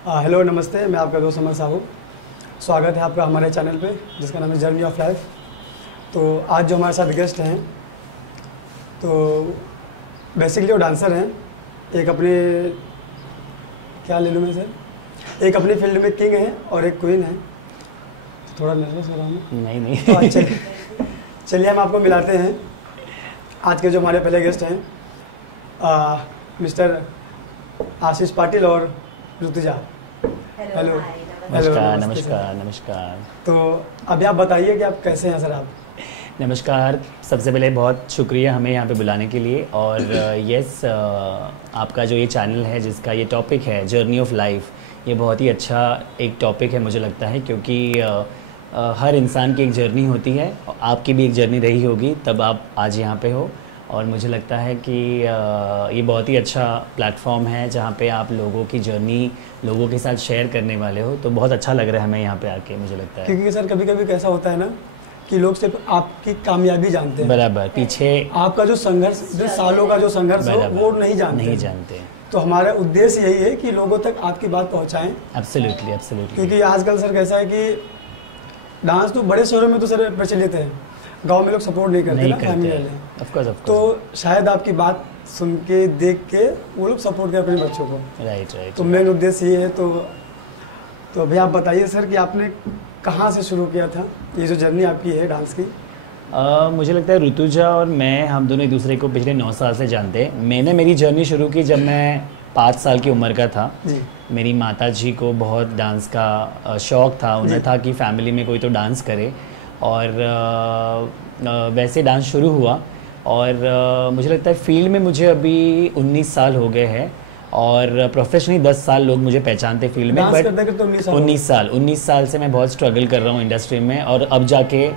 Hello नमस्ते, मैं आपका दोस्त अमर साहू। स्वागत है आपका हमारे चैनल पे जिसका नाम है जर्नी ऑफ लाइफ। तो आज जो हमारे साथ गेस्ट हैं, तो बेसिकली वो डांसर हैं। एक अपने क्या ले लूँ मैं सर, एक अपनी फील्ड में किंग हैं और एक क्वीन है। तो थोड़ा नर्वस हो रहा हूँ। नहीं तो चलिए हम आपको मिलाते हैं आज के जो हमारे पहले गेस्ट हैं, मिस्टर आशीष पाटिल और ऋतुजा। हेलो। नमस्कार नमस्कार नमस्कार। तो अभी आप बताइए कि आप कैसे हैं सर? आप नमस्कार, सबसे पहले बहुत शुक्रिया हमें यहाँ पे बुलाने के लिए। और यस, आपका जो ये चैनल है जिसका ये टॉपिक है जर्नी ऑफ लाइफ, ये बहुत ही अच्छा एक टॉपिक है मुझे लगता है, क्योंकि हर इंसान की एक जर्नी होती है। आपकी भी एक जर्नी रही होगी, तब आप आज यहाँ पे हो। और मुझे लगता है कि ये बहुत ही अच्छा प्लेटफॉर्म है जहाँ पे आप लोगों की जर्नी लोगों के साथ शेयर करने वाले हो। तो बहुत अच्छा लग रहा है हमें यहाँ पे आके, मुझे लगता है। क्योंकि सर कभी कभी कैसा होता है ना कि लोग सिर्फ आपकी कामयाबी जानते हैं, बराबर, पीछे आपका जो संघर्ष, जो सालों का जो संघर्ष हो वो नहीं जानते। तो हमारा उद्देश्य यही है कि लोगों तक आपकी बात पहुँचाएँ। Absolutely absolutely. क्योंकि आजकल सर कैसा है कि डांस तो बड़े शहरों में तो सर प्रचलित है, गांव में लोग सपोर्ट नहीं करते ना, फैमिली वाले। Of course. तो शायद आपकी बात सुन के देख के वो लोग सपोर्ट करें अपने बच्चों को। राइट। तो मेन उद्देश्य ये है। तो अभी आप बताइए सर कि आपने कहाँ से शुरू किया था ये जो जर्नी आपकी है डांस की? मुझे लगता है ऋतुजा और मैं, हम दोनों एक दूसरे को पिछले 9 साल से जानते हैं। मैंने मेरी जर्नी शुरू की जब मैं 5 साल की उम्र का था जी। मेरी माता जी को बहुत डांस का शौक़ था। उन्हें था कि फैमिली में कोई तो डांस करे, और वैसे डांस शुरू हुआ। और मुझे लगता है फील्ड में मुझे अभी 19 साल हो गए हैं, और प्रोफेशनली 10 साल लोग मुझे पहचानते फील्ड में। बट 19 साल से मैं बहुत स्ट्रगल कर रहा हूँ इंडस्ट्री में, और अब जाके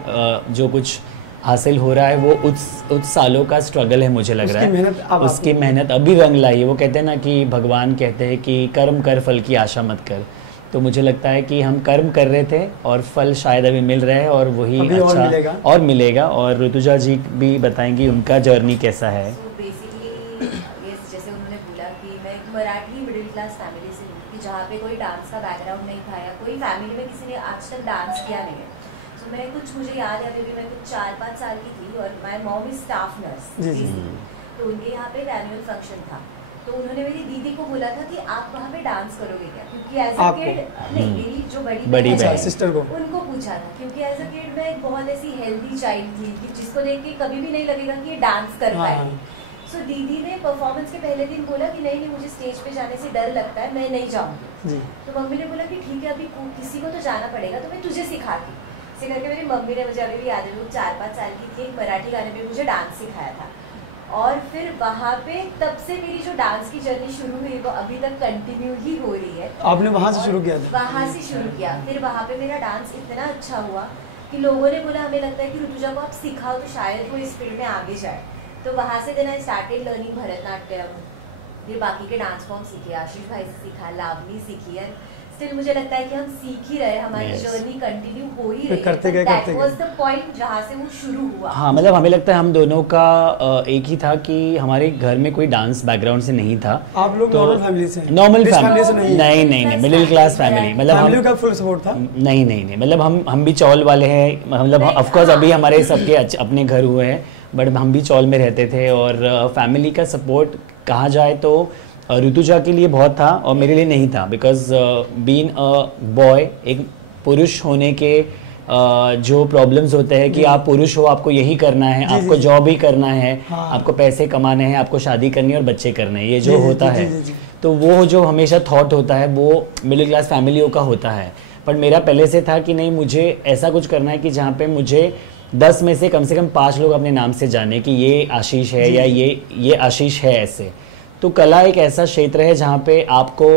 जो कुछ हासिल हो रहा है वो उस सालों का स्ट्रगल है, मुझे लग रहा है। उसकी मेहनत अभी रंग लाई है। वो कहते हैं ना कि भगवान कहते हैं कि कर्म कर, फल की आशा मत कर। तो मुझे लगता है कि हम कर्म कर रहे थे और फल शायद अभी मिल रहा है, और वही अच्छा और मिलेगा। और ऋतुजा जी भी बताएंगी उनका जर्नी कैसा है। बेसिकली जैसे उन्होंने बोला कि मैं मराठी मिडिल क्लास फैमिली से हूँ, कि जहाँ पे कोई डांस का बैकग्राउंड नहीं था या कोई फैमिली में किसी ने आज तक डांस किया नहीं है। तो मैं मुझे याद है अभी मैं कुछ 4-5 साल की थी, और my mom is staff nurse. तो उनके यहाँ पे एनुअल फंक्शन था, तो उन्होंने मेरी दीदी को बोला था कि आप वहाँ पे डांस करोगे क्या, क्योंकि एज अ किड नहीं, मेरी जो बड़ी बहन सिस्टर को उनको पूछा था, क्योंकि एज अ किड मैं एक बहुत ऐसी हेल्दी चाइल्ड थी कि जिसको देख के कभी भी नहीं लगेगा कि ये डांस कर पाएगी। सो दीदी ने परफॉर्मेंस के पहले दिन बोला कि नहीं मुझे स्टेज पे जाने से डर लगता है, मैं नहीं जाऊँगी। तो मम्मी ने बोला कि ठीक है, अभी किसी को तो जाना पड़ेगा, तो मैं तुझे सिखाती। इसे करके मेरी मम्मी ने, मुझे अभी भी याद है, 4-5 साल की थी, एक मराठी गाने पे मुझे डांस सिखाया था। और फिर वहाँ पे तब से मेरी जो डांस की जर्नी शुरू हुई वो अभी तक कंटिन्यू ही हो रही है। आपने वहाँ से शुरू किया था? वहाँ से शुरू किया। फिर वहाँ पे मेरा डांस इतना अच्छा हुआ कि लोगों ने बोला हमें लगता है कि ऋतुजा को आप सिखाओ तो शायद वो इस फील्ड में आगे जाए। तो वहाँ से then I started learning Bharatanatyam, फिर बाकी के डांस फॉर्म सीखे, आशीष भाई से सीखा, लावनी सीखी है। स्टिल मुझे लगता है कि हम सीख ही रहे, हमारी जर्नी कंटिन्यू हो ही रही है। दैट वाज द पॉइंट जहाँ से वो शुरू हुआ। हाँ, मतलब हमें लगता है हम दोनों का एक ही था कि हमारे घर में कोई डांस बैकग्राउंड से नहीं था। आप लोग नॉर्मल फैमिली से? नॉर्मल फैमिली से नहीं, मिडिल क्लास फैमिली। मतलब फैमिली का फुल सपोर्ट था? नहीं, मतलब हम भी चौल वाले हैं। मतलब ऑफ कोर्स अभी हमारे सबके अपने घर हुए हैं, बट हम भी चौल में रहते थे। और फैमिली का सपोर्ट कहा जाए तो ऋतुजा के लिए बहुत था और मेरे लिए नहीं था, बिकॉज बीइंग अ बॉय, एक पुरुष होने के जो प्रॉब्लम्स होते हैं कि आप पुरुष हो, आपको यही करना है, आपको जॉब ही करना है, आपको पैसे कमाने हैं, आपको शादी करनी है और बच्चे करने हैं, ये जो होता है। तो वो जो हमेशा थॉट होता है वो मिडिल क्लास फैमिलियों का होता है। पर मेरा पहले से था कि नहीं, मुझे ऐसा कुछ करना है कि जहाँ पे मुझे 10 में से कम 5 लोग अपने नाम से जाने कि ये आशीष है या ये आशीष है। ऐसे तो कला एक ऐसा क्षेत्र है जहाँ पे आपको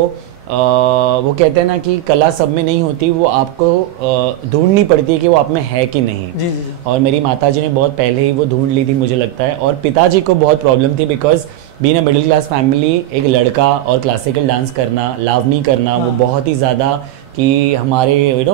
वो कहते हैं ना कि कला सब में नहीं होती, वो आपको ढूंढनी पड़ती है कि वो आप में है कि नहीं। जी। और मेरी माताजी ने बहुत पहले ही वो ढूंढ ली थी मुझे लगता है। और पिताजी को बहुत प्रॉब्लम थी, because being a middle class family, एक लड़का और क्लासिकल डांस करना, लावनी करना, वो बहुत ही ज़्यादा कि हमारे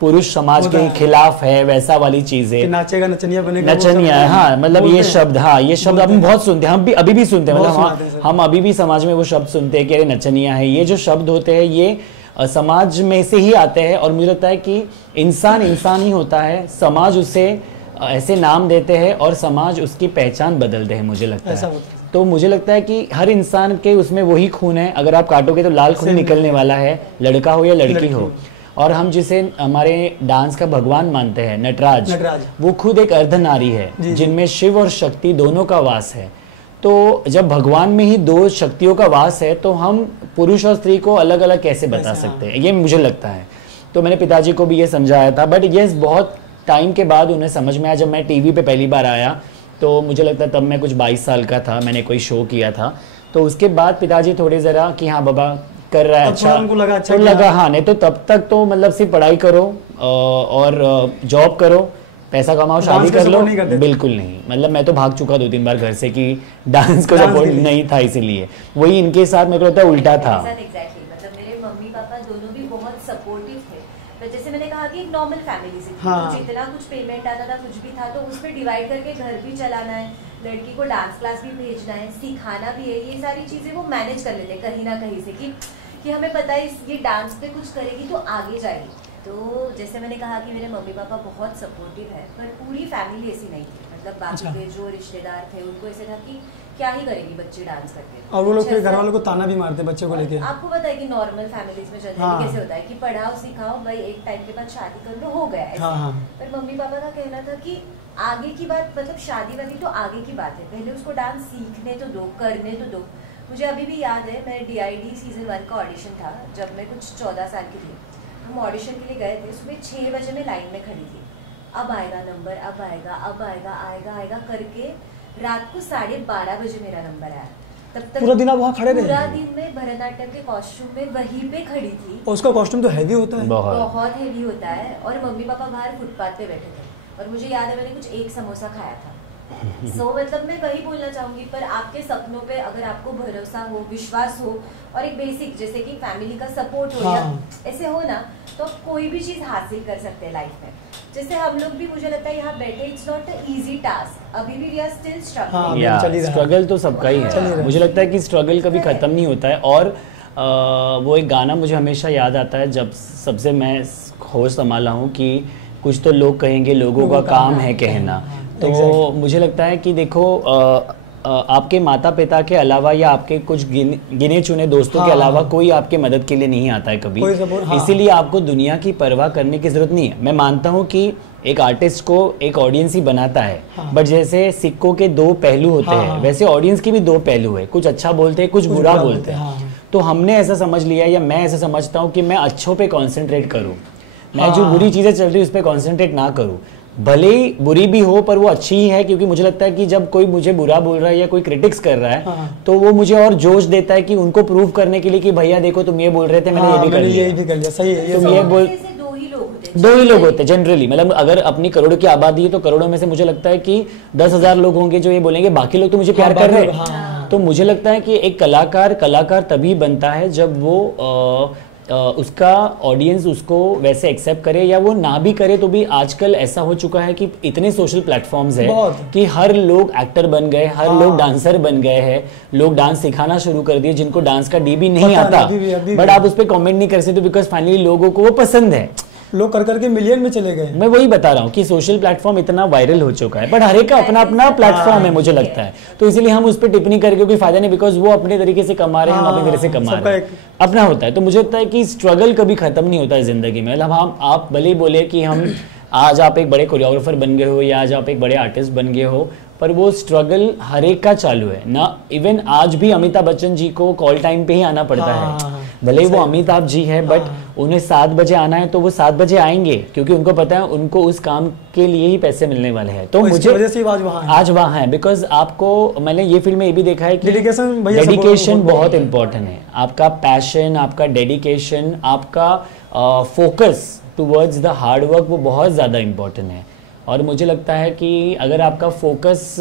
पुरुष समाज के खिलाफ है, वैसा वाली चीज है। नाचेगा नचनिया बनेगा, नचनिया। हाँ, मतलब ये शब्द, हाँ ये शब्द हम बहुत सुनते हैं, हम भी अभी भी सुनते हैं। मतलब हम अभी भी समाज में वो शब्द सुनते हैं कि अरे नचनिया है। ये जो शब्द होते हैं ये समाज में से ही आते हैं और मुझे लगता है कि इंसान इंसान ही होता है, समाज उसे ऐसे नाम देते हैं और समाज उसकी पहचान बदलते हैं मुझे लगता ऐसा है। होता है। तो मुझे लगता है कि हर इंसान के उसमें वही खून है, अगर आप काटोगे तो लाल खून निकलने वाला है, लड़का हो या लड़की हो। और हम जिसे हमारे डांस का भगवान मानते हैं नटराज, वो खुद एक अर्धनारी है जिनमें शिव और शक्ति दोनों का वास है। तो जब भगवान में ही दो शक्तियों का वास है तो हम पुरुष और स्त्री को अलग अलग कैसे बता सकते हैं, ये मुझे लगता है। तो मैंने पिताजी को भी ये समझाया था, बट ये बहुत टाइम के बाद उन्हें समझ में आया। जब मैं टीवी पे पहली बार आया तो मुझे लगता है तब मैं कुछ 22 साल का था, मैंने कोई शो किया था। तो उसके बाद पिताजी थोड़े ज़रा कि हाँ बाबा कर रहा है अच्छा, उनको लगा अच्छा, तो लगा हाँ। नहीं तो तब तक तो मतलब सिर्फ पढ़ाई करो और जॉब करो, पैसा कमाओ, शादी कर लो, बिल्कुल नहीं। मतलब मैं तो भाग चुका 2-3 बार घर से कि डांस को सपोर्ट नहीं था, इसीलिए वही इनके साथ मेरे को लगता है उल्टा था। मतलब मेरे मम्मी पापा दोनों भी बहुत सपोर्टिव थे। तो जैसे मैंने कहा कि एक नॉर्मल फैमिली से जितना कुछ पेमेंट आता था, कुछ भी था, तो उसमें डिवाइड करके घर भी चलाना है, लड़की को डांस क्लास भी भेजना है, सिखाना भी है, ये सारी चीजें वो मैनेज कर लेते कहीं ना कहीं से कि हमें पता है ये डांस पे कुछ करेगी तो आगे जाएगी। तो जैसे मैंने कहा कि मेरे मम्मी पापा बहुत सपोर्टिव है, पर पूरी फैमिली ऐसी नहीं थी। मतलब बाकी के जो रिश्तेदार थे उनको ऐसे था कि क्या ही करेगी बच्चे डांस करके, और वो लोग घर वालों को ताना भी मारते बच्चे को लेके। आपको पता है कि नॉर्मल फैमिलीज में जनरली कैसे होता है कि पढ़ाओ सिखाओ भाई, एक टाइम के बाद शादी कर लो, हो गया ऐसे। पर मम्मी पापा का कहना था कि आगे की बात, मतलब शादी वादी तो आगे की बात है, पहले उसको डांस सीखने तो दो, करने तो दो। मुझे अभी भी याद है, मैं DID सीजन 1 का ऑडिशन था जब मैं कुछ 14 साल की थी। हम ऑडिशन के लिए गए थे, सुबह 6 बजे मैं लाइन में खड़ी थी, अब आएगा नंबर, अब आएगा, अब आएगा, आएगा आएगा करके रात को 12:30 बजे मेरा नंबर आया। तब तक पूरा दिन आप वहाँ खड़े रहे? पूरा दिन में भरतनाट्यम के कॉस्ट्यूम में वहीं पे खड़ी थी। और उसका कॉस्ट्यूम तो हैवी होता है, बहुत हैवी होता है। और मम्मी पापा बाहर फुटपाथ पे बैठे थे और मुझे याद है मैंने कुछ एक समोसा खाया था। मतलब मैं वही बोलना चाहूंगी, पर आपके सपनों पे अगर आपको भरोसा हो, विश्वास हो और एक बेसिक जैसे कि फैमिली का सपोर्ट हो या ऐसे हो ना, तो आप कोई भी चीज हासिल कर सकते हैं लाइफ में। जैसे हम लोग भी, मुझे लगता है यहाँ बैठे, it's not a easy task, अभी भी we are still struggling. Struggle तो सबका ही है, मुझे लगता है कि स्ट्रगल कभी खत्म नहीं होता है। और वो एक गाना मुझे हमेशा याद आता है जब सबसे मैं होश संभाला हूँ कि कुछ तो लोग कहेंगे, लोगों का काम है कहना। तो मुझे लगता है कि देखो आपके माता पिता के अलावा या आपके कुछ गिने चुने दोस्तों के अलावा कोई आपके मदद के लिए नहीं आता है कभी। इसीलिए आपको दुनिया की परवाह करने की जरूरत नहीं है। मैं मानता हूँ कि एक आर्टिस्ट को एक ऑडियंस ही बनाता है, बट जैसे सिक्कों के 2 पहलू होते हैं वैसे ऑडियंस के भी 2 पहलू है, कुछ अच्छा बोलते हैं, कुछ बुरा बोलते हैं। तो हमने ऐसा समझ लिया, या मैं ऐसा समझता हूँ कि मैं अच्छों पे कॉन्सेंट्रेट करूँ, मैं जो बुरी चीजें चल रही है उस पर कॉन्सेंट्रेट ना करूँ। भले ही बुरी भी हो पर वो अच्छी ही है, क्योंकि मुझे लगता है कि जब कोई मुझे बुरा बोल रहा है या कोई क्रिटिक्स कर रहा है तो वो मुझे और जोश देता है कि उनको प्रूव करने के लिए कि भैया देखो तुम ये बोल रहे थे, मैंने ये भी कर लिया। सही है, तुम ये बोल, 2 ही लोग होते हैं जनरली। मतलब अगर अपनी करोड़ों की आबादी है तो करोड़ों में से मुझे लगता है कि 10,000 लोग होंगे जो ये बोलेंगे बाकी लोग तो मुझे प्यार कर रहे हैं। तो मुझे लगता है कि एक कलाकार तभी बनता है जब वो उसका ऑडियंस उसको वैसे एक्सेप्ट करे, या वो ना भी करे तो भी आजकल ऐसा हो चुका है कि इतने सोशल प्लेटफॉर्म्स है कि हर लोग एक्टर बन गए, हर लोग डांसर बन गए हैं, लोग डांस सिखाना शुरू कर दिए जिनको डांस का डी भी नहीं आता, बट आप उस पर कमेंट नहीं कर सकते बिकॉज फाइनली लोगों को वो पसंद है। लोग कर करके मिलियन में चले गए। मैं वही बता रहा हूँ कि सोशल प्लेटफॉर्म इतना वायरल हो चुका है, बट हर एक का अपना अपना प्लेटफॉर्म है मुझे लगता है। तो इसीलिए हम उस पर टिप्पणी करके कोई फायदा नहीं, बिकॉज वो अपने तरीके से कमा रहे हैं, हम अपने तरीके से कमा रहे हैं, अपना होता है। तो मुझे लगता है कि स्ट्रगल कभी खत्म नहीं होता है जिंदगी में। मतलब हम आप भले ही बोले कि हम आज आप एक बड़े कोरियोग्राफर बन गए हो या आज आप एक बड़े आर्टिस्ट बन गए हो, पर वो स्ट्रगल हर एक का चालू है ना। इवन आज भी अमिताभ बच्चन जी को कॉल टाइम पे ही आना पड़ता है, भले ही वो अमिताभ जी है, बट उन्हें 7 बजे आना है तो वो 7 बजे आएंगे, क्योंकि उनको पता है उनको उस काम के लिए ही पैसे मिलने वाले हैं। तो मुझे वजह से आज वहाँ है बिकॉज आपको, मैंने ये फील्ड में ये भी देखा है कि डेडिकेशन बहुत इंपॉर्टेंट है। आपका पैशन, आपका डेडिकेशन, आपका focus towards the hard work, वो बहुत ज़्यादा इम्पोर्टेंट है। और मुझे लगता है कि अगर आपका फोकस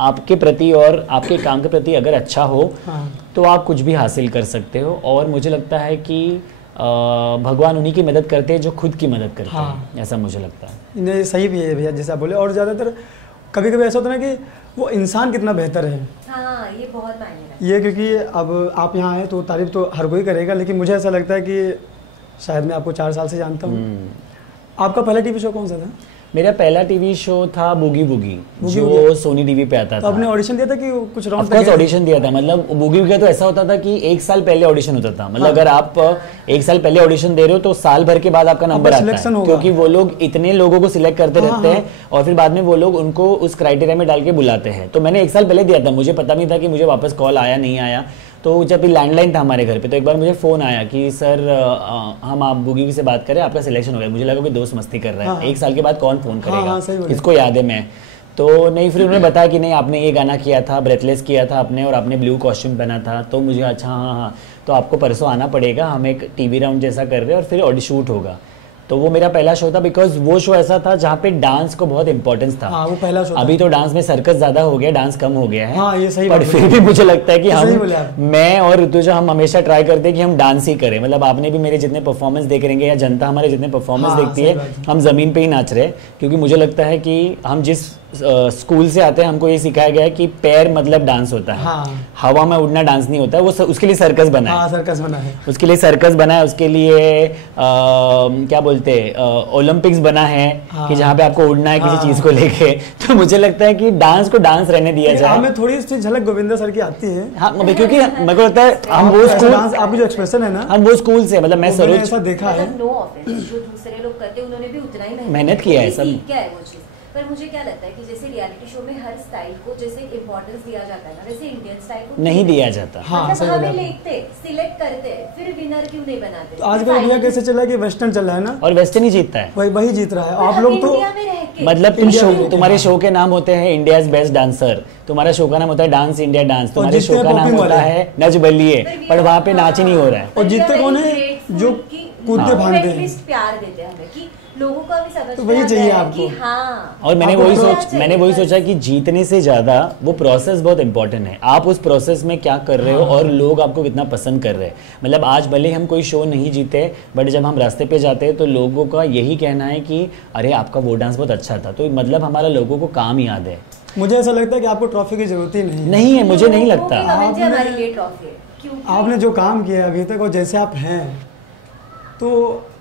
आपके प्रति और आपके काम के प्रति अगर अच्छा हो तो आप कुछ भी हासिल कर सकते हो। और मुझे लगता है कि भगवान उन्हीं की मदद करते हैं जो खुद की मदद करते हैं, ऐसा मुझे लगता है। नहीं, सही भी है भैया जैसा बोले। और ज़्यादातर कभी कभी ऐसा होता है ना कि वो इंसान कितना बेहतर है। हाँ, ये बहुत मायने रखता है। ये क्योंकि अब आप यहाँ आए तो तारीफ तो हर कोई करेगा, लेकिन मुझे ऐसा लगता है कि शायद मैं आपको 4 साल से जानता हूँ। आपका पहला टीवी शो कौन सा था? मेरा पहला टीवी शो था बूगी बूगी, जो बूगी। सोनी टीवी पे आता तो था। आपने ऑडिशन दिया था कि कुछ राउंड? ऑफ कोर्स ऑडिशन दिया था। मतलब बूगी बूगी का तो ऐसा होता था कि 1 साल पहले ऑडिशन होता था। मतलब अगर आप 1 साल पहले ऑडिशन दे रहे हो तो साल भर के बाद आपका नंबर आता है, क्योंकि वो लोग इतने लोगों को सिलेक्ट करते रहते हैं और फिर बाद में वो लोग उनको उस क्राइटेरिया में डाल के बुलाते हैं। तो मैंने 1 साल पहले दिया था, मुझे पता नहीं था कि मुझे वापस कॉल आया नहीं आया। तो जब लैंडलाइन था हमारे घर पे, तो एक बार मुझे फ़ोन आया कि सर हम आप बूगी से बात करें, आपका सिलेक्शन हो गया। मुझे लगा कि दोस्त मस्ती कर रहा है, 1 साल के बाद कौन फ़ोन करेगा, इसको याद है मैं। तो नहीं, फिर उन्होंने बताया कि नहीं आपने ये गाना किया था, ब्रेथलेस किया था आपने, और आपने ब्लू कॉस्ट्यूम पहना था। तो मुझे अच्छा हाँ, तो आपको परसों आना पड़ेगा, हम एक टीवी राउंड जैसा कर रहे हैं और फिर ऑडी शूट होगा। तो वो मेरा पहला शो था, बिकॉज वो शो ऐसा था जहाँ पे डांस को बहुत इंपॉर्टेंस था। वो पहला शो अभी तो डांस में सर्कस ज्यादा हो गया, डांस कम हो गया है। ये सही पर फिर भी मुझे लगता है कि मैं और ऋतुजा हम हमेशा ट्राई करते हैं कि हम डांस ही करें। मतलब आपने भी मेरे जितने परफॉर्मेंस देख रहेंगे या जनता हमारे जितने परफॉर्मेंस देखती है, हम जमीन पे ही नाच रहे हैं। क्योंकि मुझे लगता है कि हम जिस स्कूल से आते हैं हमको ये सिखाया गया है कि पैर मतलब डांस होता है, हवा में उड़ना डांस नहीं होता है। वो उसके लिए सर्कस बना है, सर्कस बना है, उसके लिए सर्कस बना है, उसके लिए क्या बोलते हैं ओलंपिक्स बना है कि जहाँ पे आपको उड़ना है किसी चीज को लेके। तो मुझे लगता है कि डांस को डांस रहने दिया जाए। हमें थोड़ी सी झलक गोविंदा सर की आती है। हाँ, क्योंकि मेरे को लगता है हम वो स्कूल, आपकी जो एक्सप्रेशन है ना, हम वो स्कूल से, मतलब मैं सरोज ऐसा देखा है। नो ऑफेंस, जो दूसरे लोग करते हैं उन्होंने भी उतना ही मेहनत किया है सब। क्या है वो चीज। पर मुझे क्या लगता है कि जैसे रियलिटी शो में हर स्टाइल को जैसे इंपॉर्टेंस दिया जाता है ना, वैसे इंडियन स्टाइल को नहीं दिया जाता। मतलब हमें लेते सिलेक्ट करते फिर विनर क्यों नहीं बनाते। तो आजकल इंडिया कैसे चला है कि वेस्टर्न चल रहा है ना, और वेस्टर्न ही जीतता है, वही जीत रहा है। आप लोग तो मतलब तुम शो, तुम्हारे शो के नाम होते हैं इंडियाज बेस्ट डांसर, तुम्हारा शो का नाम होता है डांस इंडिया डांस, तुम्हारे शो का नाम होता है नच बल्लिए, पर वहाँ पे नाच ही नहीं हो रहा है। और जीतते कौन है? जो कूदते भागते हैं, प्यार देते हैं हमें कि लोगों को भी समझ तो वही चाहिए आपको। हाँ। और मैंने वही सोचा कि जीतने से ज्यादा वो प्रोसेस बहुत इंपॉर्टेंट है। आप उस प्रोसेस में क्या कर रहे हो और लोग आपको कितना पसंद कर रहे हैं। मतलब आज भले हम कोई शो नहीं जीते, बट जब हम रास्ते पे जाते हैं तो लोगों का यही कहना है कि अरे आपका वो डांस बहुत अच्छा था। तो मतलब हमारा लोगों को काम याद है। मुझे ऐसा लगता है कि आपको ट्रॉफी की जरूरत ही नहीं है, मुझे नहीं लगता। आपने जो काम किया अभी तक और जैसे आप हैं, तो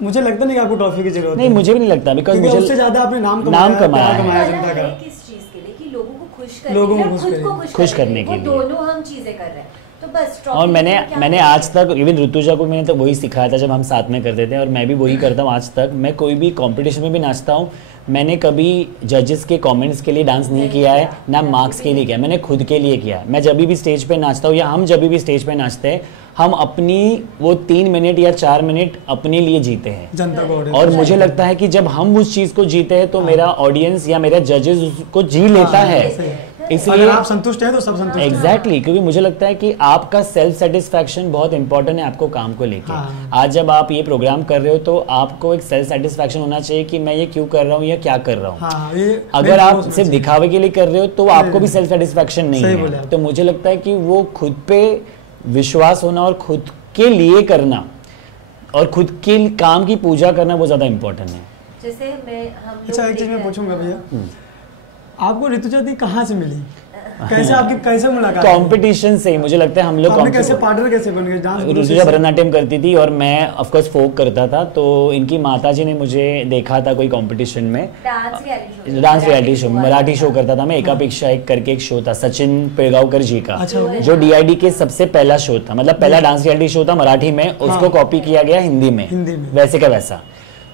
मुझे लगता नहीं कि आपको ट्रॉफी की जरूरत नहीं, मुझे भी नहीं लगता, बिकॉज़ मुझे उससे ज्यादा आपने नाम कमाया है जनता का। किस चीज के लिए? कि लोगों को खुश करने, लोगों को खुद को खुश करने के लिए, दोनों हम चीजें कर रहे हैं। तो बस और मैंने आज तक इवन ऋतुजा को मैंने तो वही सिखाया था जब हम साथ में करते थे, और मैं भी वही करता हूँ आज तक। मैं कोई भी कंपटीशन में भी नाचता हूँ, मैंने कभी जजेस के कमेंट्स के लिए डांस नहीं किया है, ना मार्क्स के लिए किया, मैंने खुद के लिए किया। मैं जब भी स्टेज पे नाचता हूँ या हम जब भी स्टेज पे नाचते हैं, हम अपनी वो 3 मिनट या 4 मिनट अपने लिए जीते हैं, जनता को। और मुझे लगता है कि जब हम उस चीज को जीते हैं तो मेरा ऑडियंस या मेरा जजेस उसको जी लेता है। इसलिए आप संतुष्ट हैं तो सब संतुष्ट हैं। एग्जैक्टली, क्योंकि मुझे लगता है कि आपका सेल्फ सेटिस्फैक्शन बहुत इंपॉर्टेंट है आपको काम को लेके। आज जब आप ये प्रोग्राम कर रहे हो तो आपको एक सेल्फ सेटिस्फैक्शन होना चाहिए कि मैं ये क्यों कर रहा हूँ या क्या कर रहा हूँ। अगर आप सिर्फ दिखावे के लिए कर रहे हो तो आपको भी सेल्फ सेटिस्फैक्शन नहीं है। तो मुझे लगता है कि वो खुद पे विश्वास होना और खुद के लिए करना और खुद के काम की पूजा करना वो ज्यादा इंपॉर्टेंट है। जैसे अच्छा, एक चीज मैं पूछूंगा भैया, आपको ऋतुजा दी कहाँ से मिली? कैसे मुलाकात? कंपटीशन से ही मुझे लगता है हम लोग। तो कैसे पार्टनर कैसे बन गए? डांस ऋतुजा भरतनाट्यम करती थी और मैं ऑफ कोर्स फोक करता था, तो इनकी माताजी ने मुझे देखा था कोई कंपटीशन में, dance reality show, Marathi show करता था मैं, एकापेक्षा एक करके एक शो था सचिन पिळगावकर जी का। जो DID के सबसे पहला शो था, मतलब पहला डांस रियलिटी शो था मराठी में, उसको कॉपी किया गया हिंदी में वैसे का वैसा।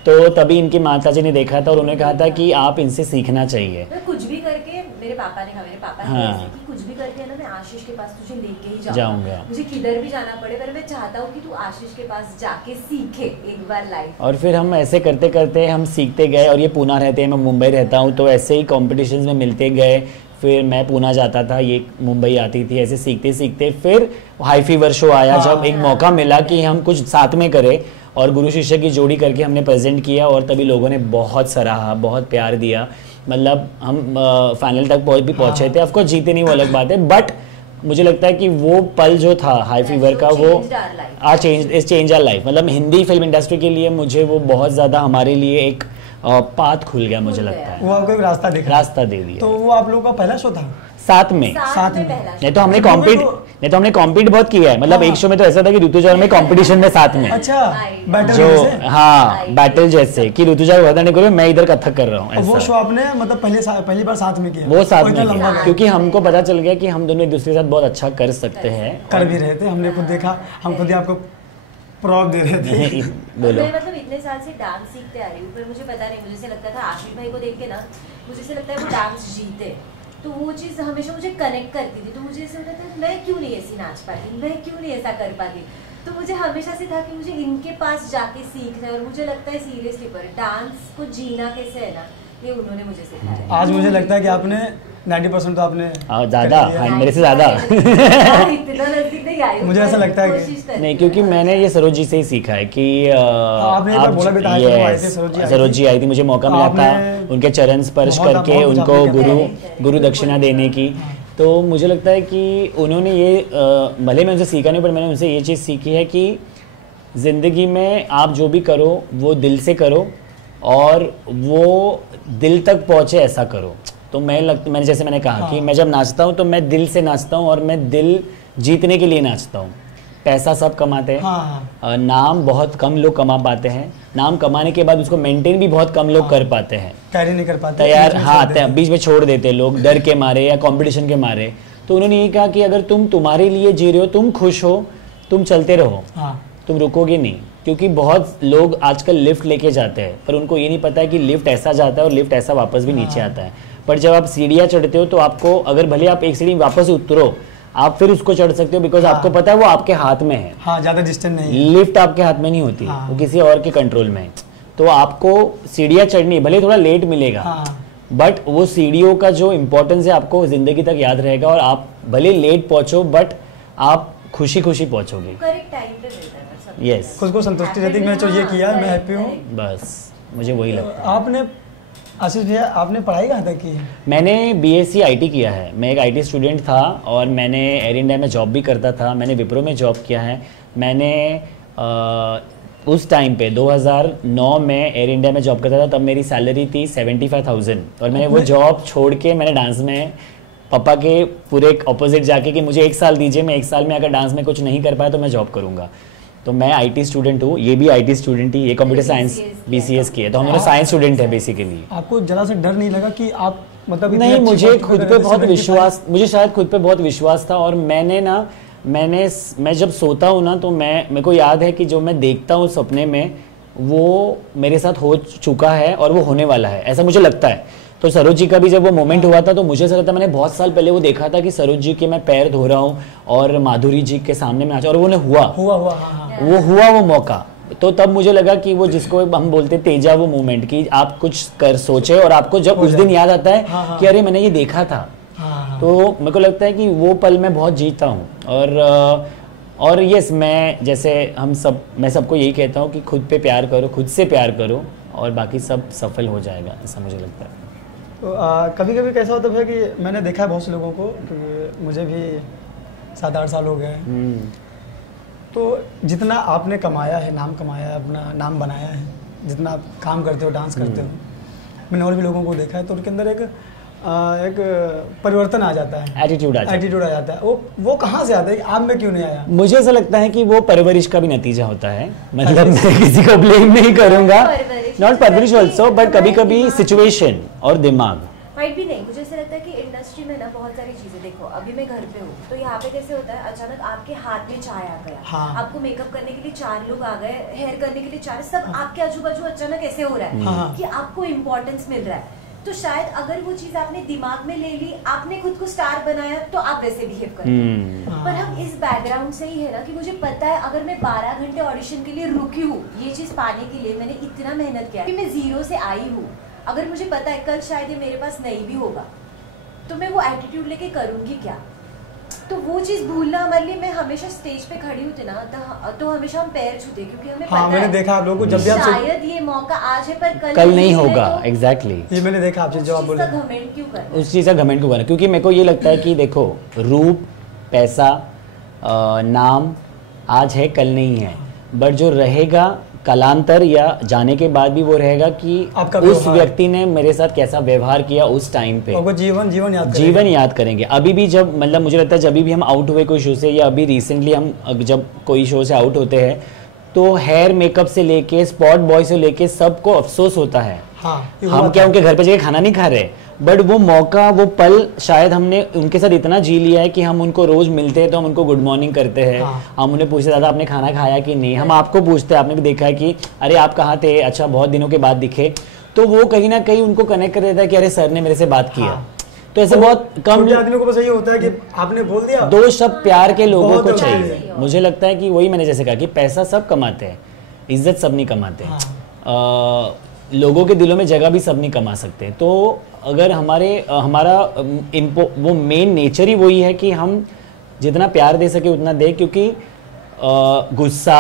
तो तभी इनकी माताजी ने देखा था और उन्होंने कहा था कि आप इनसे सीखना चाहिए। कुछ भी करके मेरे पापा ने कहा कि कुछ भी करके ना मैं आशीष के पास तुझे लेके ही जाऊंगा। मुझे किधर भी जाना पड़े, पर मैं चाहता हूँ कि तू आशीष के पास जाके सीखे एक बार लाइफ। और फिर हम ऐसे करते करते हम सीखते गए, और ये पूना रहते हैं, मैं मुंबई रहता हूँ, तो ऐसे ही कॉम्पिटिशन में मिलते गए। फिर मैं पूना जाता था, ये मुंबई आती थी, ऐसे सीखते सीखते फिर हाई फीवर शो आया, जब एक मौका मिला कि हम कुछ साथ में करें, और गुरु शिष्य की जोड़ी करके हमने प्रेजेंट किया, और तभी लोगों ने बहुत सराहा, बहुत प्यार दिया। मतलब हम फाइनल तक भी पहुंचे थे। ऑफ कोर्स जीते नहीं, वो अलग बात है, बट मुझे लगता है कि वो पल जो था हाई फीवर का, वो चेंज आवर लाइफ। मतलब हिंदी फिल्म इंडस्ट्री के लिए मुझे वो बहुत ज़्यादा, हमारे लिए एक पाथ खुल गया, मुझे लगता है वो आपको एक रास्ता दे दिया। तो वो आप लोगों का पहला शो था? साथ में साथ में। पहला नहीं तो हमने तो कॉम्पीट तो- नहीं तो हमने कॉम्पीट बहुत किया है, मतलब हाँ। एक शो में तो ऐसा था कि ऋतुजा और मैं कंपटीशन में साथ में, अच्छा Right. बैटल जो जैसे? हाँ बैटल जैसे कि ऋतुजा भरतनाट्यम करो मैं इधर कथक कर रहा हूँ, और वो ऐसा शो आपने मतलब पहली बार साथ में किया? वो साथ और में इतना लंबा किया गया? क्योंकि हमको पता चल गया कि हम दोनों एक दूसरे के साथ बहुत अच्छा कर सकते हैं। कर भी रहे थे, हमने खुद देखा, हम खुद ही आपको प्रॉप दे रहे थे। बोलो। मैं मतलब इतने साल से डांस सीखते आ रही हूँ, पर मुझे पता नहीं, मुझे से लगता था आशिफ भाई को देख के ना, मुझे से लगता है वो डांस जीते, तो वो चीज़ हमेशा मुझे कनेक्ट करती थी। तो मुझे ऐसा होता था मैं क्यों नहीं ऐसी नाच पाती, मैं क्यों नहीं ऐसा कर पाती। तो मुझे हमेशा से था कि मुझे इनके पास जाके सीखना है। और मुझे लगता है सीरियसली पर डांस को जीना कैसे है ना, ये उन्होंने मुझे सिखाया। आज मुझे लगता है कि आपने 90% तो आपने ज़्यादा, कर लिया। हाँ, मेरे से ज़्यादा। इतना नजदीक नहीं आई हूँ, मुझे ऐसा पर लगता है कि- कोशिश करती नहीं हूँ। क्योंकि मैंने ये सरोज जी से ही सीखा है कि आपने एक बार बोला भी था कि वो आए थे, सरोज जी आई थी, मुझे मौका मिला था आपने उनके चरण स्पर्श बहुत- करके बहुत उनको आपने गुरु किया। गुरु दक्षिणा देने की। तो मुझे लगता है कि उन्होंने ये भले मैं उनसे सीखा नहीं, पर मैंने उनसे ये चीज़ सीखी है कि ज़िंदगी में आप जो भी करो वो दिल से करो और वो दिल तक पहुँचे ऐसा करो। तो मैंने जैसे मैंने कहा कि मैं जब नाचता हूँ तो मैं दिल से नाचता हूँ और मैं दिल जीतने के लिए नाचता हूँ। पैसा सब कमाते हैं, हाँ। नाम बहुत कम लोग कमा पाते हैं, नाम कमाने के बाद उसको मेंटेन भी बहुत कम लोग कर पाते हैं, कैरी नहीं कर पाते, तैयार बीच में हाँ छोड़ देते। बीच में छोड़ देते लोग डर के मारे या कंपटीशन के मारे। तो उन्होंने ये कहा कि अगर तुम तुम्हारे लिए जी रहे हो, तुम खुश हो, तुम चलते रहो, हाँ तुम रुकोगे नहीं। क्योंकि बहुत लोग आजकल लिफ्ट लेके जाते हैं पर उनको ये नहीं पता है कि लिफ्ट ऐसा जाता है और लिफ्ट ऐसा वापस भी नीचे आता है। पर जब आप सीढ़ियाँ चढ़ते हो तो आपको अगर भले आप एक सीढ़ी वापस उतरो, आप फिर उसको चढ़ सकते हो, बिकॉज आपको पता है वो आपके हाथ में है। हाँ, ज्यादा डिस्टेंस नहीं है। लिफ्ट आपके हाथ में नहीं होती, हाँ। वो किसी और के कंट्रोल में है। तो आपको सीढ़ियाँ चढ़नी, भले थोड़ा लेट मिलेगा, हाँ। बट वो सीढ़ियों का जो इम्पोर्टेंस है आपको जिंदगी तक याद रहेगा और आप भले लेट पहुंचो बट आप खुशी खुशी पहुंचोगे। करेक्ट टाइम पे मिलता है सब। Yes. खुद को संतुष्टि रहती है, मैंने जो ये किया है, मैं हैप्पी हूँ। बस मुझे वही लगता है। आपने आशीष भैया, आपने पढ़ाई कहाँ तक की है? मैंने BSc IT किया है। मैं एक IT स्टूडेंट था और मैंने एयर इंडिया में जॉब भी करता था, मैंने विप्रो में जॉब किया है। मैंने उस टाइम पे 2009 में एयर इंडिया में जॉब करता था, तब मेरी सैलरी थी 75,000 और मैंने वो जॉब छोड़ के मैंने डांस में पापा के पूरे ऑपोजिट जाके कि मुझे 1 साल दीजिए, मैं 1 साल में अगर डांस में कुछ नहीं कर पाया तो मैं जॉब करूँगा। तो मैं IT स्टूडेंट हूँ, ये भी IT स्टूडेंट ही, ये कंप्यूटर साइंस BCS की है, तो हम दोनों साइंस स्टूडेंट है बेसिकली। आपको जरा से डर नहीं लगा कि आप मतलब इतनी नहीं, अच्छी मुझे पोस्ट खुद पे पे रहते बहुत 75? विश्वास, मुझे शायद खुद पे बहुत विश्वास था। और मैं जब सोता हूँ ना तो मेरे को याद है कि जो मैं देखता हूँ सपने में वो मेरे साथ हो चुका है और वो होने वाला है, ऐसा मुझे लगता है। तो सरोज जी का भी जब वो मोमेंट हुआ था तो मुझे ऐसा लगता है, मैंने बहुत साल पहले वो देखा था कि सरोज जी के मैं पैर धो रहा हूँ और माधुरी जी के सामने में नाचा और वो हुआ हुआ हाँ। वो हुआ वो मौका। तो तब मुझे लगा कि वो जिसको हम बोलते तेजा, वो मोमेंट कि आप कुछ कर सोचे और आपको जब उस दिन याद आता है हाँ। कि अरे मैंने ये देखा था, हाँ। तो मेरे को लगता है कि वो पल मैं बहुत जीता हूँ। और यस, मैं सबको यही कहता हूँ कि खुद पे प्यार करो, खुद से प्यार करो और बाकी सब सफल हो जाएगा, ऐसा मुझे लगता है। तो कभी कभी कैसा होता है कि मैंने देखा है बहुत से लोगों को, क्योंकि मुझे भी 7-8 साल हो गए हैं, तो जितना आपने कमाया है, नाम कमाया है, अपना नाम बनाया है, जितना आप काम करते हो, डांस करते हो, मैंने और भी लोगों को देखा है, तो उनके अंदर एक परिवर्तन आ जाता है, एटीट्यूड आ जाता है। वो कहाँ से आता है, आप में क्यों नहीं आया? मुझे ऐसा लगता है कि वो परवरिश का भी नतीजा होता है। मतलब मैं किसी को ब्लेम नहीं करूंगा, नॉट परवरिश ऑल्सो, बट कभी कभी सिचुएशन और दिमाग फाइट भी नहीं। मुझे ऐसा लगता है कि इंडस्ट्री में ना बहुत सारी चीजें, देखो अभी मैं घर पे हूँ तो यहाँ पे कैसे होता है, अचानक आपके हाथ में चाय आ गया, हाँ। आपको मेकअप करने के लिए 4 लोग आ गए, हेयर करने के लिए 4, सब आपके आजू बाजू अचानक ऐसे हो रहा है हाँ। कि आपको इम्पोर्टेंस मिल रहा है। तो शायद अगर वो चीज आपने दिमाग में ले ली, आपने खुद को स्टार बनाया, तो आप वैसे बिहेव करते हैं। पर हम इस बैकग्राउंड से ही है ना कि मुझे पता है अगर मैं 12 घंटे ऑडिशन के लिए रुकी हूँ, ये चीज पाने के लिए मैंने इतना मेहनत किया, मैं 0 से आई हूँ। अगर मुझे पता है कल शायद ये मेरे पास नहीं भी होगा, तो मैं वो एटीट्यूड लेके करूंगी क्या? तो वो चीज भूलना हमारे लिए, मैं हमेशा स्टेज पे खड़ी होती ना तो हमेशा हम पैर छूते, क्योंकि हमें हाँ, पता मैंने है देखा आप लोगों को, जब भी आप शायद ये मौका आज है पर कल नहीं है, होगा। तो एग्जैक्टली ये मैंने देखा आपसे जो आप बोले, घमंड क्यों करना? उस चीज़ का घमंड क्यों करना? क्योंकि मेरे को ये लगता है कि देखो, रूप, पैसा, नाम आज है कल नहीं है, बट जो रहेगा कालांतर या जाने के बाद भी वो रहेगा कि आपका उस व्यवहार। व्यक्ति ने मेरे साथ कैसा व्यवहार किया उस टाइम पे, और वो जीवन जीवन याद करेंगे। अभी भी जब मतलब मुझे लगता है जब भी हम आउट हुए कोई शो से, या अभी रिसेंटली हम जब कोई शो से आउट होते हैं, तो हेयर मेकअप से लेके स्पॉट बॉय से लेके सबको अफसोस होता है। हाँ, ये हम हुआ क्या था। उनके घर पे जाके खाना नहीं खा रहे, बट वो मौका, वो पल शायद हमने उनके साथ इतना जी लिया है कि हम उनको रोज मिलते हैं तो हम उनको गुड मॉर्निंग करते हैं। हाँ। हम उन्हें पूछते दादा आपने खाना खाया कि नहीं, हम आपको पूछते हैं, आपने भी देखा है कि अरे आप कहाँ थे, अच्छा बहुत दिनों के बाद दिखे, तो वो कहीं ना कहीं उनको कनेक्ट कर देता है कि अरे सर ने मेरे से बात किया। हाँ। तो ऐसे बहुत कम छोटे आदमियों को बस यही होता है कि आपने बोल दिया। दो शब्द प्यार के लोगों बहुत को होता चाहिए। है। मुझे लगता है कि वही मैंने जैसे कहा कि पैसा सब कमाते हैं, इज्जत सब नहीं कमाते। हाँ। लोगों के दिलों में जगह भी सब नहीं कमा सकते। तो अगर हमारा वो मेन नेचर ही वही है कि हम जितना प्यार दे सके उतना दे, क्योंकि गुस्सा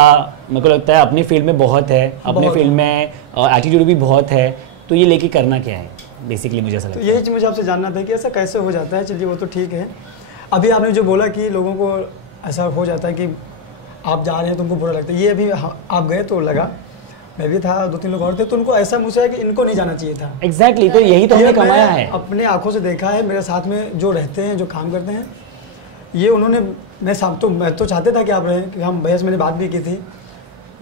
मेरे को लगता है अपनी फील्ड में बहुत है, अपने बहुत फील्ड में एटीट्यूड भी बहुत है, तो ये लेके करना क्या है बेसिकली, मुझे ऐसा तो लगता यही है। चीज़ मुझे आपसे जानना था कि ऐसा कैसे हो जाता है। चलिए वो तो ठीक है। अभी आपने जो बोला कि लोगों को ऐसा हो जाता है कि आप जा रहे हैं तो उनको बुरा लगता है, ये अभी आप गए तो लगा, मैं भी था, 2-3 लोग और थे, तो उनको ऐसा मुझसे है कि इनको नहीं जाना चाहिए था। एग्जैक्टली तो यही तो हमने ये कमाया मैं है। अपने आंखों से देखा है, मेरे साथ में जो रहते हैं, जो काम करते हैं, ये उन्होंने, मैं तो चाहते था कि आप रहें, कि हम भैया से मैंने बात भी की थी,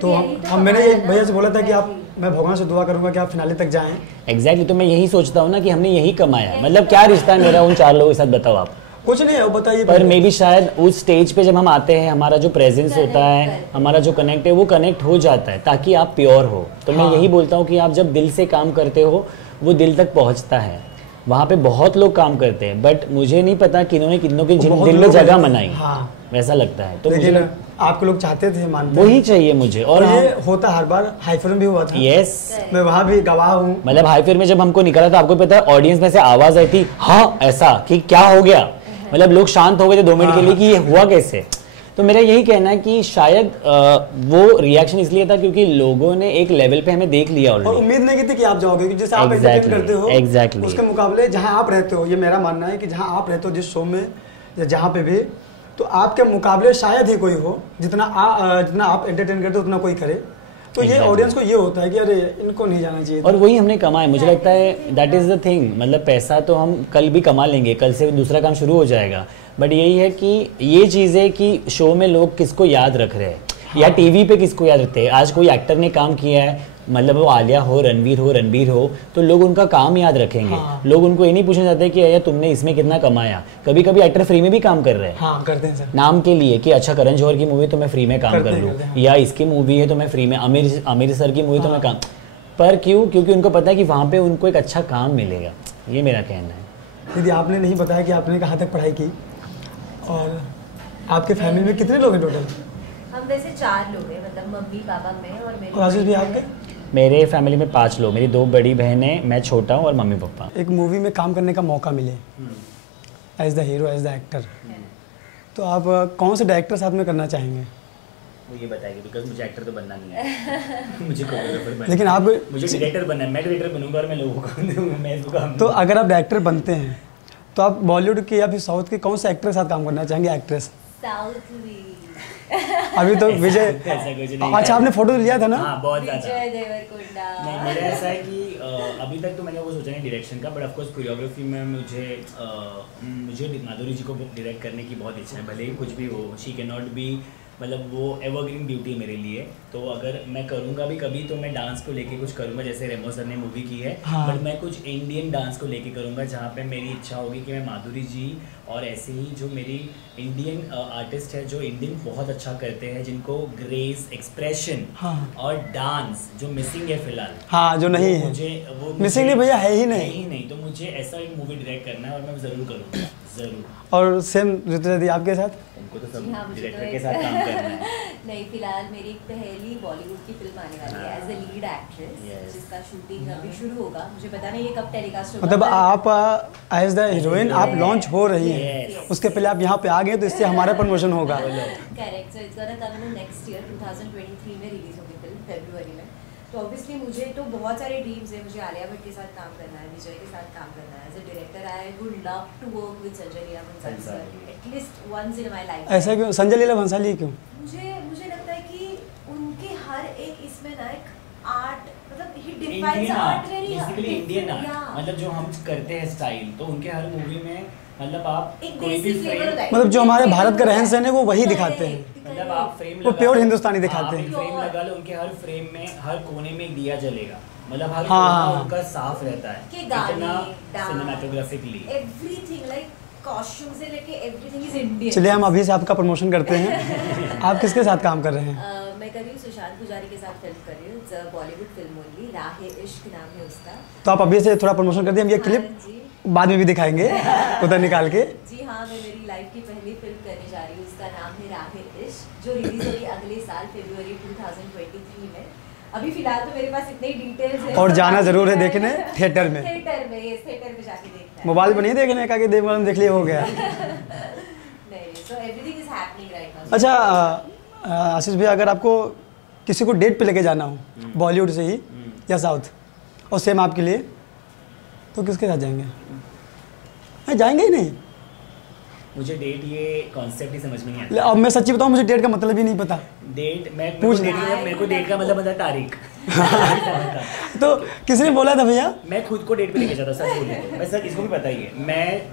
तो यही तो हम मैंने हमारा ना, भैया से बोला था कि आप, exactly। मैं भगवान से दुआ करूंगा कि आप फिनाले तक जाएं। एग्जैक्टली तो मैं यही सोचता हूँ ना कि हमने यही कमाया है। मतलब क्या रिश्ता है मेरा उन 4 लोगों के साथ, बताओ आप। कुछ नहीं है, वो बताइए। पर मे बी शायद उस स्टेज पे जब हम आते हैं, हमारा जो प्रेजेंस होता है, हमारा जो कनेक्ट है, वो कनेक्ट हो जाता है ताकि आप प्योर हो। तो मैं हाँ। यही बोलता हूँ कि आप जब दिल से काम करते हो वो दिल तक पहुँचता है। वहाँ पे बहुत लोग काम करते हैं, बट मुझे नहीं पता किन्होंने कितनों के बहुत दिल में लोग जगह रहते हैं। बनाई, हाँ। वैसा लगता है। तो लेकिन मुझे आपके लोग चाहते थे, मानते वही हैं। चाहिए मुझे। और और ये होता हर बार, हाइफर में भी हुआ था। यस, मैं वहाँ भी गवाह हूँ। मतलब हाईफेयर में जब हमको निकला था, आपको पता है ऑडियंस में से आवाज आई थी हाँ ऐसा कि क्या हो गया, मतलब लोग शांत हो गए थे 2 मिनट के लिए कि ये हुआ कैसे। तो मेरा यही कहना है कि शायद वो रिएक्शन इसलिए था क्योंकि लोगों ने एक लेवल पे हमें देख लिया और ऑलरेडी। उम्मीद नहीं की थी कि आप जाओगे, क्योंकि जैसे आप Exactly, एंटरटेन करते हो, exactly। उसके मुकाबले जहाँ आप रहते हो, ये मेरा मानना है कि जहाँ आप रहते हो जिस शो में या जहाँ पे भी, तो आपके मुकाबले शायद ही कोई हो जितना आप एंटरटेन करते हो उतना कोई करे। तो ये Exactly। ऑडियंस को ये होता है कि अरे इनको नहीं जाना चाहिए था। और वही हमने कमाया, मुझे लगता है दैट इज द थिंग। मतलब पैसा तो हम कल भी कमा लेंगे, कल से दूसरा काम शुरू हो जाएगा, बट यही है कि ये चीज़ें कि शो में लोग किसको याद रख रहे हैं, या टीवी पे किसको याद रखते हैं। आज कोई एक्टर ने काम किया है, मतलब वो आलिया हो, रणवीर हो, तो लोग उनका काम याद रखेंगे। हाँ। लोग उनको ये नहीं पूछना चाहते कि यार तुमने इसमें कितना कमाया। कभी कभी एक्टर फ्री में भी काम कर रहे हैं हाँ, करते हैं सर। नाम के लिए कि अच्छा करण जौहर की मूवी तो मैं फ्री में काम करते कर हैं, लूँ, करते हैं। या इसकी मूवी है तो मैं फ्री में, आमिर सर की मूवी तो मैं काम। पर क्यों? क्योंकि उनको पता है कि वहाँ पे उनको एक अच्छा काम मिलेगा। ये मेरा कहना है। दीदी, आपने नहीं बताया कि आपने कहाँ तक पढ़ाई की, और आपके फैमिली में कितने लोग हैं टोटल? हम वैसे 4 लोग हैं, मतलब मम्मी पापा मैं और मेरे और आशीष भी आपके? मेरे फैमिली में 5 लोग, मेरी 2 बड़ी बहनें, मैं छोटा हूँ और मम्मी पापा। एक मूवी में काम करने का मौका मिले as the hero, as the actor, तो आप कौन से डायरेक्टर साथ में करना चाहेंगे? वो ये बताएगी बिकॉज मुझे एक्टर तो बनना नहीं है। मुझे कोरियोग्राफर बनना लेकिन है। आप, मुझे डायरेक्टर बनना है। मैं डायरेक्टर बनूंगा और मैं लोगों को मैं इसको काम तो अगर आप डायरेक्टर बनते हैं तो आप बॉलीवुड के या फिर साउथ के कौन से एक्टर के साथ काम करना चाहेंगे? एक्ट्रेस? साउथ में अभी तो विजय, ऐसा कुछ नहीं अच्छा आपने फोटो लिया था ना? हाँ बहुत ज़्यादा। विजय देवरकोंडा। नहीं, मेरा ऐसा है कि अभी तक तो मैंने वो सोचा नहीं डायरेक्शन का, बट ऑफ कोर्स कोरियोग्राफी में मुझे माधुरी जी को डायरेक्ट करने की बहुत इच्छा है। भले ही कुछ भी हो, शी कैन नॉट बी, मतलब वो एवरग्रीन ब्यूटी मेरे लिए। तो अगर मैं करूँगा भी कभी तो मैं डांस को लेके कुछ करूँगा, जैसे रेमो सर ने मूवी की है। हाँ। बट मैं कुछ इंडियन डांस को लेके करूँगा, जहाँ पे मेरी इच्छा होगी कि मैं माधुरी जी और ऐसे ही जो मेरी इंडियन आर्टिस्ट है जो इंडियन बहुत अच्छा करते हैं, जिनको ग्रेस, एक्सप्रेशन हाँ। और डांस जो मिसिंग है फिलहाल, हाँ, जो नहीं है, वो मिसिंग नहीं भैया, है ही नहीं। ही नहीं। तो मुझे ऐसा एक मूवी डायरेक्ट करना है और मैं ज़रूर करूँगा, ज़रूर। और सेम ऋतुजा दी आपके साथ? उनको तो सब जी हाँ, मुझे डायरेक्टर तो के साथ काम करना है। नहीं, फिलहाल मेरी एक पहली बॉलीवुड की फिल्म आने वाली है as a lead actress, Yes। जिसका शूटिंग अभी शुरू होगा। मुझे पता नहीं ये कब टेलीकास्ट होगा, मतलब पर- आप एज द हीरोइन आप लॉन्च हो रही हैं, Yes। उसके पहले आप यहाँ पे आ गए तो इससे हमारा प्रमोशन होगा। Correct. So it's gonna come in next year, 2023 में रिलीज होगी फिल्म, फरवरी में। तो ऑब्वियसली मुझे तो बहुत सारे ड्रीम्स है। मुझे आलिया भट्ट के साथ काम करना है, विजय के साथ काम करना है। As a director I would love to work with Sanjay Leela Bhansali sir at least once in my life. ऐसा क्यों? संजय लीला भंसाली क्यों? मुझे लगता है कि उनके हर एक इसमें Vinayak art, मतलब he defines art very basically Indian art, yeah. मतलब जो हम करते हैं स्टाइल, तो उनके हर मूवी में मतलब आप एक कोई भी देसी फ्रेम, flavor होता है। मतलब जो हमारे भारत का रहन सहन है वो वही दिखाते हैं। मतलब आप फ्रेम वो प्योर हिंदुस्तानी दिखाते हैं। फ्रेम लगा लो, उनके हर फ्रेम में हर कोने में एक दिया जलेगा, मतलब हर हाँ, कोना हाँ। उनका साफ रहता है, के गाने, इतना डांस, सिनेमेटोग्राफिकली। everything like costume से लेके everything is Indian। चलिए हम अभी से आपका प्रमोशन करते हैं। आप किसके साथ काम कर रहे हैं? मैं कर रही हूँ सुशांत पुजारी के साथ फिल्म कर रही हूँ, बॉलीवुड फिल्म ओनली, राहे इश्क नाम है उसका। तो आप अभी से थोड़ा प्रमोशन कर दिए, हम ये हाँ क्लिप जी। बाद में भी दिखाएंगे उधर निकाल के। जी हाँ, मैं मेरी लाइफ की पहली फिल्म करने जा रही हूँ, उसका नाम है राहे इश्क, जो रिलीज होगी अगले साल फरवरी 2023 में। अभी फिलहाल तो मेरे पास इतने ही डिटेल्स हैं। और जाना जरूर है देखने थिएटर में। थिएटर में, ये थिएटर में जाके देखना है। मोबाइल पर नहीं देखने का कि देख लिया हो गया। नहीं, so everything is happening right now। अच्छा आशीष भैया, अगर आपको किसी को डेट पे लेके जाना हो बॉलीवुड से ही या साउथ, और सेम आपके लिए, तो किसके साथ जाएंगे? जाएंगे ही नहीं। मुझे डेट ये कॉन्सेप्ट ही समझ में नहीं अब मैं सच्ची बताऊं, मुझे डेट का मतलब ही नहीं पता। आता। डेट मैं पूछ मेरे को डेट का मतलब पता है तारीख। तो किसी ने बोला था भैया? मैं खुद को डेट पे लेके जाता हूँ, सच बोले तो। मैं सर इसको भी पता ही है,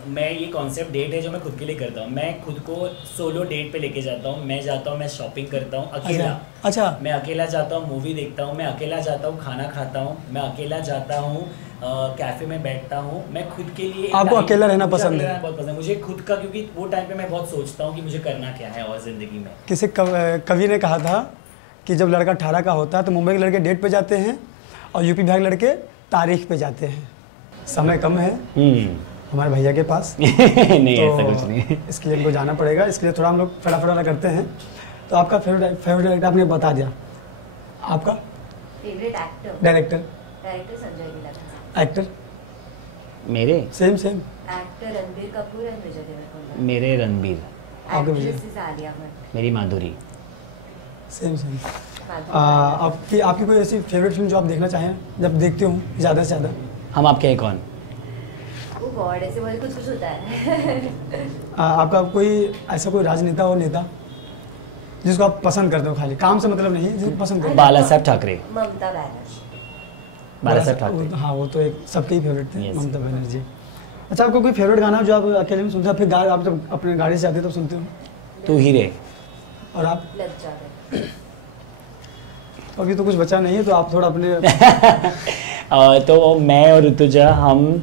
मैं ये कॉन्सेप्ट डेट है जो मैं खुद के लिए करता हूँ। मैं खुद को सोलो डेट पे लेके जाता हूँ। मैं जाता हूँ, मैं शॉपिंग करता हूँ अकेला। अच्छा। मैं अकेला जाता हूँ, मूवी देखता हूँ, मैं अकेला जाता हूँ, खाना खाता हूँ, मैं अकेला जाता हूँ, कैफे में बैठता हूँ। मैं खुद के लिए आपको अकेला रहना मुझे पसंद अकेला है? रहना बहुत पसंद है मुझे खुद का, क्योंकि वो टाइम पे मैं बहुत सोचता हूँ कि मुझे करना क्या है और जिंदगी में। किसी कवि ने कहा था कि जब लड़का 18 का होता है तो मुंबई के लड़के डेट पे जाते हैं और यूपी बिहार के लड़के तारीख पे जाते हैं। समय कम है हमारे भैया के पास। नहीं तो ऐसा कुछ नहीं। इसके लिए इनको जाना पड़ेगा, इसके लिए थोड़ा हम लोग फटाफट करते हैं। तो आपका फेवरेट एक्टर आपने बता दिया, आपका favourite actor? Director? Director Sanjay Leela. Actor? मेरे same. Actor Ranbir Kapoor and Vijay Deverakonda. मेरे रणबीर। आपके भैया? Actress is Alia Bhatt. मेरी माधुरी। सेम। आपकी कोई ऐसी फेवरेट फिल्म जो आप देखना चाहें, जब देखते हो ज़्यादा से ज़्यादा? हम आपके हैं कौन? ओ गॉड, ऐसे बोले कुछ होता है। आपका कोई ऐसा कोई राजनेता और नेता जिसको आप पसंद करते हो, खाली काम से मतलब नहीं, जिसको पसंद करते हो? बाला साहब ठाकरे। ममता बनर्जी। बाला साहब ठाकरे। हाँ, वो तो एक सबके ही फेवरेट थे। Yes. ममता बनर्जी। अच्छा, आपको कोई फेवरेट गाना जो आप अकेले में सुनते हो, फिर आप जब अपने गाड़ी से आते हो तब सुनते हो? तू ही रे। और आप? लग जाता है। अभी तो कुछ बचा नहीं है, तो आप थोड़ा अपने तो मैं और ऋतुजा हम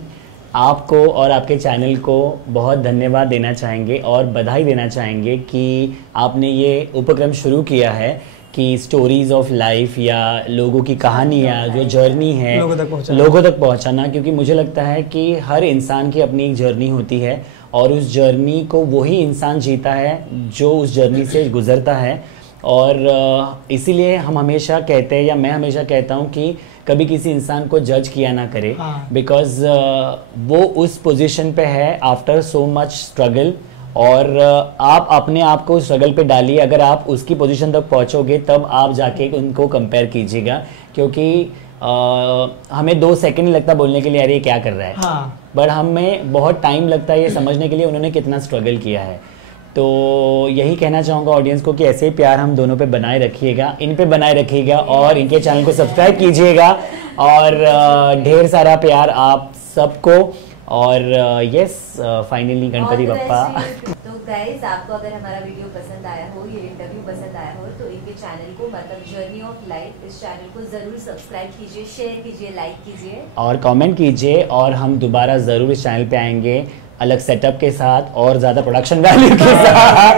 आपको और आपके चैनल को बहुत धन्यवाद देना चाहेंगे और बधाई देना चाहेंगे कि आपने ये उपक्रम शुरू किया है कि स्टोरीज ऑफ लाइफ या लोगों की कहानियाँ जो जर्नी है लोगों तक पहुँचाना, क्योंकि मुझे लगता है कि हर इंसान की अपनी एक जर्नी होती है और उस जर्नी को वही इंसान जीता है जो उस जर्नी से गुजरता है। और इसीलिए हम हमेशा कहते हैं, या मैं हमेशा कहता हूँ कि कभी किसी इंसान को जज किया ना करे, बिकॉज वो उस पोजीशन पे है आफ्टर सो मच स्ट्रगल, और आप अपने आप को स्ट्रगल पे डालिए। अगर आप उसकी पोजीशन तक पहुंचोगे तब आप जाके उनको कंपेयर कीजिएगा, क्योंकि हमें 2 सेकंड ही लगता बोलने के लिए अरे क्या कर रहा है, बट हमें बहुत टाइम लगता है ये समझने के लिए उन्होंने कितना स्ट्रगल किया है। तो यही कहना चाहूँगा ऑडियंस को कि ऐसे ही प्यार हम दोनों पे बनाए रखिएगा, इन पे बनाए रखिएगा और इनके चैनल को सब्सक्राइब कीजिएगा और ढेर सारा प्यार आप सबको। और यस, फाइनली गणपति बप्पा। तो गाइस, आपको अगर हमारा वीडियो पसंद आया हो, ये इंटरव्यू पसंद आया हो, तो इनके चैनल को, मतलब जर्नी ऑफ लाइफ, इस चैनल को जरूर सब्सक्राइब कीजिए, शेयर कीजिए, लाइक कीजिए और कमेंट कीजिए। और हम दोबारा जरूर इस चैनल पे आएंगे अलग सेटअप के साथ और ज़्यादा प्रोडक्शन वैल्यू के साथ।